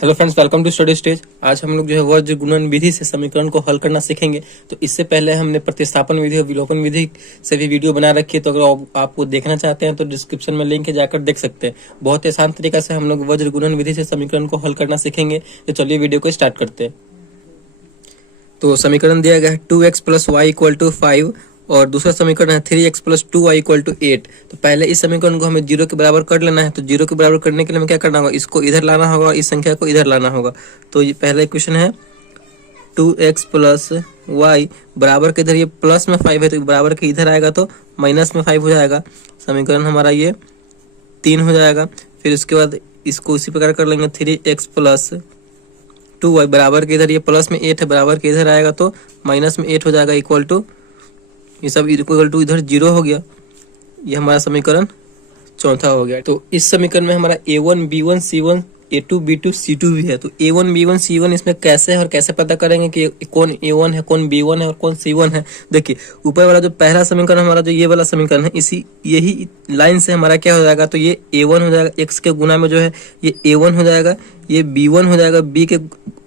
Hello friends, welcome to study stage. आज हम लोग जो है वज्र गुणन विधि से समीकरण को हल करना सीखेंगे। तो इससे पहले हमने प्रतिस्थापन विधि और विलोपन विधि से भी वीडियो बना रखी है, तो अगर आपको देखना चाहते हैं तो डिस्क्रिप्शन में लिंक है, जाकर देख सकते हैं। बहुत ही आसान तरीका से हम लोग वज्र गुणन विधि से समीकरण को हल करना सीखेंगे। तो चलिए वीडियो को स्टार्ट करते हैं। तो समीकरण दिया गया है 2x + y = 5 और दूसरा समीकरण है 3x + 2y = 8। तो पहले इस समीकरण को हमें 0 के बराबर कर लेना है। तो 0 के बराबर करने के लिए हमें क्या करना होगा, इसको इधर लाना होगा और इस संख्या को इधर लाना होगा। तो ये पहला इक्वेशन है 2x + y बराबर के इधर ये प्लस में 5 है, तो बराबर के इधर आएगा तो माइनस में 5 हो जाएगा। समीकरण हमारा ये 3 हो जाएगा। फिर उसके बाद इसको उसी प्रकार कर लेंगे 3x + 2y बराबर के इधर ये प्लस में 8 है, बराबर के इधर आएगा तो माइनस में 8 हो जाएगा, इक्वल टू ये सब इक्वल टू इधर 0 हो गया। ये हमारा समीकरण चौथा हो गया। तो इस समीकरण में हमारा a1 b1 c1 a2 b2 c2 भी है। तो a1 b1 c1 इसमें कैसे है और कैसे पता करेंगे कि कौन a1 है, कौन b1 है और कौन c1 है। देखिए ऊपर वाला जो पहला समीकरण हमारा जो ये वाला समीकरण है, इसी यही लाइन से हमारा क्या हो जाएगा, तो ये a1 हो जाएगा, x के गुना में जो है ये a1 हो जाएगा, ये b1 हो जाएगा, b के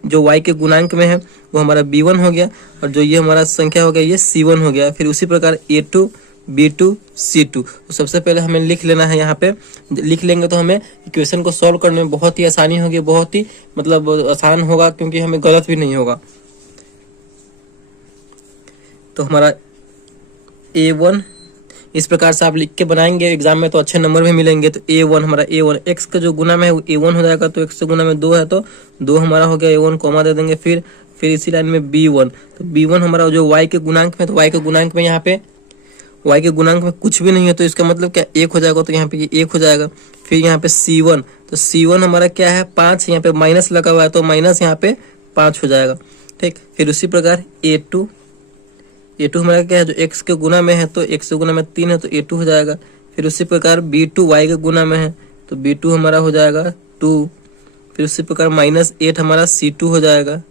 जो y के गुणांक में है वो हमारा b1 हो गया, और जो ये हमारा संख्या हो गया ये c1 हो गया। फिर उसी प्रकार a2 b2 c2। तो सबसे पहले हमें लिख लेना है। यहाँ पे लिख लेंगे तो हमें इक्वेशन को सॉल्व करने में बहुत ही आसानी होगी, बहुत ही मतलब आसान होगा, क्योंकि हमें गलत भी नहीं होगा। तो हमारा a1 इस प्रकार से आप लिख के बनाएंगे एग्जाम में तो अच्छे नंबर भी मिलेंगे। तो a1 हमारा a1 x का जो गुना में है वो a1 हो जाएगा, तो x से गुना में 2 है तो 2 हमारा हो गया, a1 कॉमा दे देंगे। फिर इसी लाइन में b1, तो b1 हमारा जो y के गुणांक में, तो y के गुणांक में यहाँ पे y के गुणांक में कुछ भी नहीं है, तो इसका मतलब क्या 1 हो जाएगा, तो यहाँ पे ये 1 हो जाएगा। फिर यहाँ पे c1, तो c1 हमारा क्या है 5, यहाँ पे माइनस लगा हुआ है तो माइनस यहाँ पे 5 हो जाएगा, ठीक। फिर उसी प्रकार a2 हमारा क्या है, जो x के गुना में है तो x के गुना में 3 है तो a2 हो जाएगा। फिर उसी प्रकार b2 y के गुना में है तो b2 हमारा हो जाएगा 2। फिर उसी प्रकार -8 हमारा c2 हो जाएगा,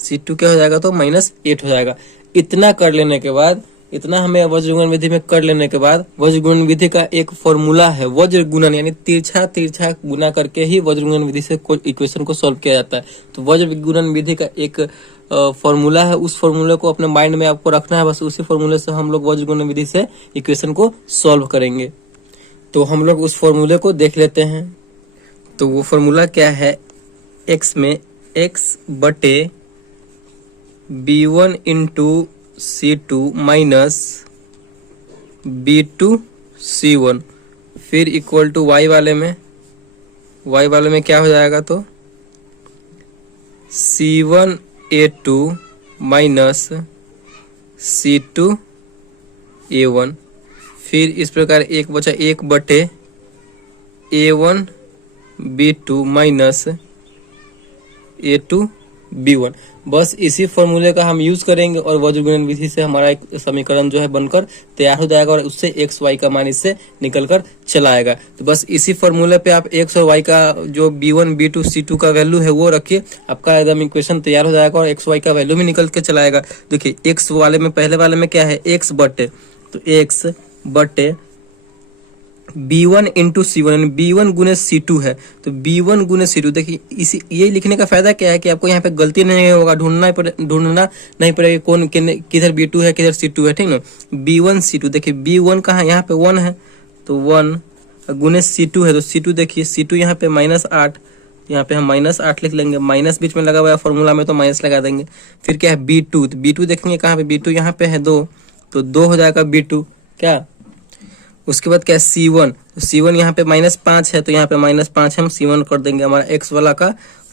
c2 क्या हो जाएगा, तो -8 हो जाएगा। इतना कर लेने के बाद, इतना हमें वज्र गुणन विधि में कर लेने के बाद, वज्र गुणन विधि का एक फॉर्मूला है वज्र गुणन, यानी तिरछा गुना करके ही वज्र गुणन विधि से कोई इक्वेशन को सॉल्व किया जाता है। तो वज्र गुणन विधि का एक फॉर्मूला है, उस फॉर्मूले को अपने माइंड में आपको रखना है। बस उसी फॉर्मूले से हम लोग वज्र गुणन विधि से इक्वेशन को सॉल्व करेंगे। तो हम लोग उस फॉर्मूले को देख लेते हैं। तो वो फॉर्मूला क्या है, x में x बटे b1 × c2 minus b2 c1, फिर इक्वल टू y वाले में क्या हो जाएगा, तो c1 a2 minus c2 a1। फिर इस प्रकार 1 बचा 1 बटे a1 b2 minus a2 b1। बस इसी फॉर्मूले का हम यूज करेंगे और वज्र गुणन विधि से हमारा एक समीकरण जो है बनकर तैयार हो जाएगा, और उससे x y का मान इससे निकल कर चला आएगा। तो बस इसी फॉर्मूले पे आप x और y का जो b1 b2 c2 का वैल्यू है वो रखिए, आपका एकदम इक्वेशन तैयार हो जाएगा और x y का वैल्यू भी निकल के चला आएगा। देखिए x वाले में, पहले वाले में क्या है, x बटे, तो x बटे b1 × c1, यानी b1 गुने c2 है, तो b1 गुने c2। देखिए इसी ये लिखने का फायदा क्या है कि आपको यहाँ पे गलती नहीं होगा, ढूंढना नहीं पड़ेगा कौन किधर b2 है किधर c2 है, ठीक ना। b1 c2, देखिए b1 कहाँ है, यहाँ पे 1 है तो 1 गुने c2 है, तो c2 देखिए c2 यहाँ पे -8, यहाँ पे हम -8 लिख लेंगे, माइनस बीच में लगा हुआ है फॉर्मूला में तो माइनस लगा देंगे। फिर क्या है b2, तो b2 देखेंगे कहाँ पे, b2 यहाँ पे है 2, तो 2 हो जाएगा b2 क्या। उसके बाद क्या है c1, तो c1 यहाँ पे -5 है तो यहाँ पे -5 हम c1 कर देंगे। हमारा x वाला का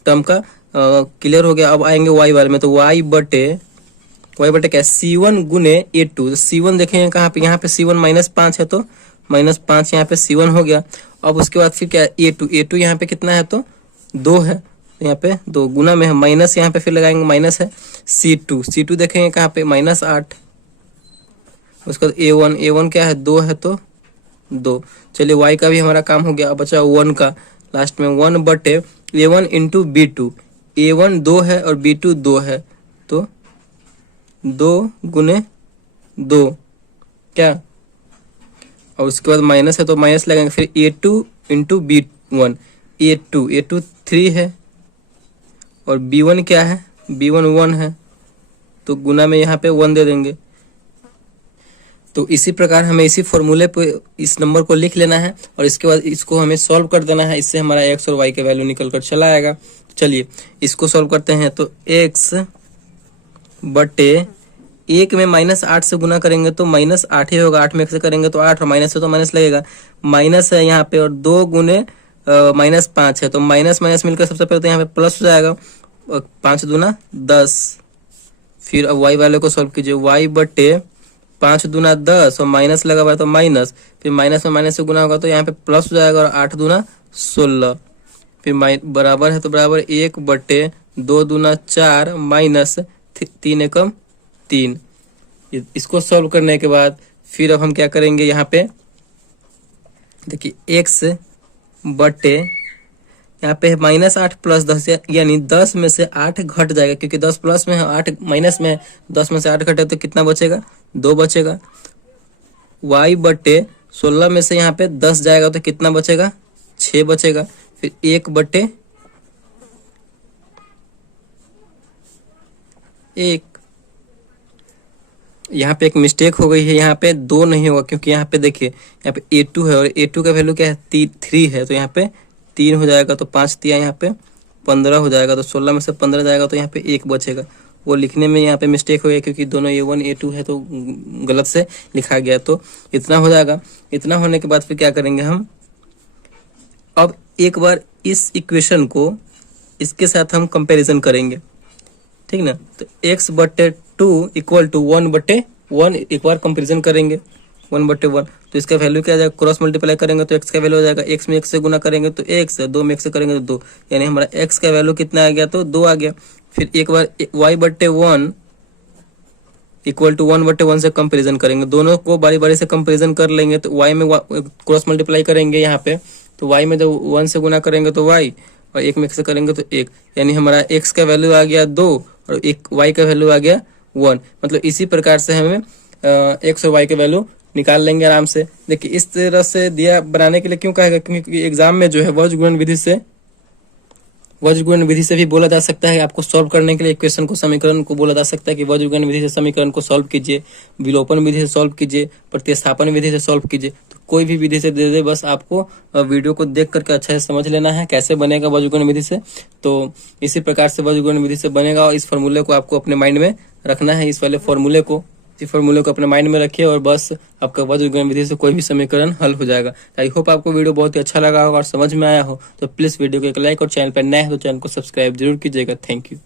टर्म का क्लियर हो गया। अब आएंगे y वाले में, तो y बटे क्या है, c1 गुने a2, तो c1 देखेंगे कहाँ पे, यहाँ पे c1 -5 है तो -5 यहाँ पे c1 हो गया। अब उसके बाद फिर क्या है a2 यहाँ पे कितना है, तो 2 है, तो यहाँ पे 2 गुना में है, माइनस यहाँ पे फिर लगाएंगे, माइनस है c2 देखेंगे कहाँ पे -8। उसके बाद a1 क्या है, 2 है तो 2। चलिए y का भी हमारा काम हो गया। अब बचा 1 का, लास्ट में 1 बटे a1 × b2, a1 2 है और b2 2 है तो 2 गुने 2 क्या, और उसके बाद माइनस है तो माइनस लगाएंगे। फिर a2 × b1, a2 3 है और b1 क्या है, b1 1 है, तो गुना में यहाँ पे 1 दे देंगे। तो इसी प्रकार हमें इसी फॉर्मूले पे इस नंबर को लिख लेना है और इसके बाद इसको हमें सॉल्व कर देना है। इससे हमारा x और y का वैल्यू निकल कर चला आएगा। चलिए इसको सॉल्व करते हैं। तो x बटे 1 में -8 से गुना करेंगे तो -8 ही होगा, 8 में 1 से करेंगे तो 8 और माइनस से तो माइनस लगेगा, माइनस है यहाँ पे और 2 गुने -5 है तो माइनस माइनस मिलकर सबसे पहले तो यहाँ पे प्लस हो जाएगा, 5 दूना 10। फिर अब y वाले को सॉल्व कीजिए, y बटे 5 दूना 10 और माइनस लगा हुआ है तो माइनस, फिर माइनस में माइनस से गुना होगा तो यहाँ पे प्लस हो जाएगा और 8 दूना 16, फिर बराबर है तो बराबर 1 बटे 2 दूना 4 माइनस 3 एकम 3। इसको सॉल्व करने के बाद फिर अब हम क्या करेंगे, यहाँ पे देखिए x बटे यहाँ पे -8 प्लस 10 यानी 10 में से 8 घट जाएगा, क्योंकि 10 प्लस में है 8 माइनस में है, 10 में से 8 घटे तो कितना बचेगा, 2 बचेगा। y बटे 16 में से यहाँ पे 10 जाएगा तो कितना बचेगा, 6 बचेगा। फिर 1 बटे 1, यहाँ पे एक मिस्टेक हो गई है, यहाँ पे 2 नहीं होगा क्योंकि यहाँ पे देखिए यहाँ पे a2 है और a2 का वैल्यू क्या है, 3 है, तो यहाँ पे 3 हो जाएगा तो 5 दिया, यहाँ पे 15 हो जाएगा, तो 16 में से 15 जाएगा तो यहाँ पे 1 बचेगा। वो लिखने में यहाँ पे मिस्टेक हो गया क्योंकि दोनों a1 a2 है तो गलत से लिखा गया, तो इतना हो जाएगा। इतना होने के बाद फिर क्या करेंगे हम, अब एक बार इस इक्वेशन को इसके साथ हम कंपैरिजन करेंगे, ठीक ना। तो x बटे 2 इक्वल टू 1 बटे 1 एक बार कंपेरिजन करेंगे, 1 बटे 1, तो इसका वैल्यू क्या आ जाएगा, क्रॉस मल्टीप्लाई करेंगे तो x का वैल्यू हो जाएगा, x में 1 से गुना करेंगे तो x, 2 में 1 से करेंगे तो 2, यानी हमारा x का वैल्यू कितना आ गया, तो 2 आ गया। फिर एक बार y बटे 1 इक्वल टू 1 बटे 1 से कंपेरिजन करेंगे, दोनों को बारी बारी से कंपेरिजन कर लेंगे। तो y में क्रॉस मल्टीप्लाई करेंगे यहाँ पे, तो y में जब 1 से गुना करेंगे तो y और 1 में 1 से करेंगे तो 1, यानी हमारा x का वैल्यू आ गया 2 और एक y का वैल्यू आ गया 1। मतलब इसी प्रकार से हमें x और y के वैल्यू निकाल लेंगे आराम से। देखिए इस तरह से दिया बनाने के लिए क्यों कहेगा, क्योंकि एग्जाम में जो है वज्र गुणन विधि से भी बोला जा सकता है। आपको सॉल्व करने के लिए इक्वेशन को, समीकरण को बोला जा सकता है कि वज्र गुणन विधि से समीकरण को सॉल्व कीजिए, विलोपन विधि से सॉल्व कीजिए, प्रतिस्थापन विधि से सॉल्व कीजिए। तो कोई भी विधि से दे दे, बस आपको वीडियो को देख करके अच्छा से समझ लेना है कैसे बनेगा वज्र गुणन विधि से। तो इसी प्रकार से वज्र गुणन विधि से बनेगा और इस फॉर्मूले को आपको अपने माइंड में रखना है। इस वाले फॉर्मूले को अपने माइंड में रखिए और बस आपका वज्र गुणन विधि से कोई भी समीकरण हल हो जाएगा। आई होप आपको वीडियो बहुत ही अच्छा लगा होगा और समझ में आया हो। तो प्लीज वीडियो को एक लाइक और चैनल पर नए हो तो चैनल को सब्सक्राइब जरूर कीजिएगा। Thank you.